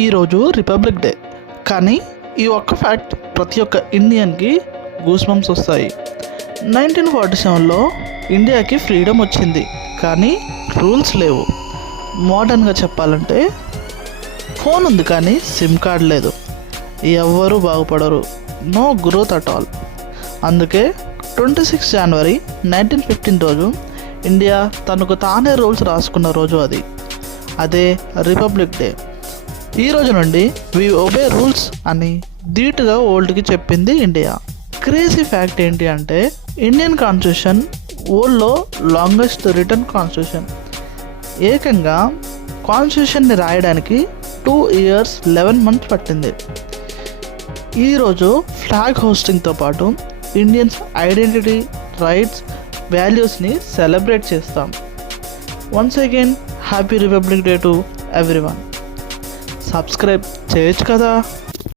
ఈరోజు republic day. కానీ ఈ ఒక్క ఫ్యాక్ట్ ప్రతి ఒక్క ఇండియన్కి గూస్ బంప్స్ వస్తాయి. 1947లో ఇండియాకి ఫ్రీడమ్ వచ్చింది, కానీ రూల్స్ లేవు. మోడర్న్గా చెప్పాలంటే ఫోన్ ఉంది కానీ సిమ్ కార్డ్ లేదు. ఎవ్వరూ బాగుపడరు, నో గ్రోత్ అట్ ఆల్. అందుకే 26 జనవరి 1915 రోజు ఇండియా తనకు తానే రూల్స్ రాసుకున్న రోజు అదే రిపబ్లిక్ డే. ఈ రోజు నుండి వి ఒబే రూల్స్ అని ధీటుగా వరల్డ్కి చెప్పింది ఇండియా. క్రేజీ ఫ్యాక్ట్ ఏంటి అంటే ఇండియన్ కాన్స్టిట్యూషన్ వరల్డ్లో లాంగెస్ట్ రిటర్న్ కాన్స్టిట్యూషన్. ఏకంగా కాన్స్టిట్యూషన్ని రాయడానికి 2 years 11 months పట్టింది. ఈరోజు ఫ్లాగ్ హోస్టింగ్తో పాటు ఇండియన్స్ ఐడెంటిటీ, రైట్స్, వాల్యూస్ని సెలబ్రేట్ చేస్తాం. Once again happy republic day to everyone. Subscribe చేయొచ్చు కదా.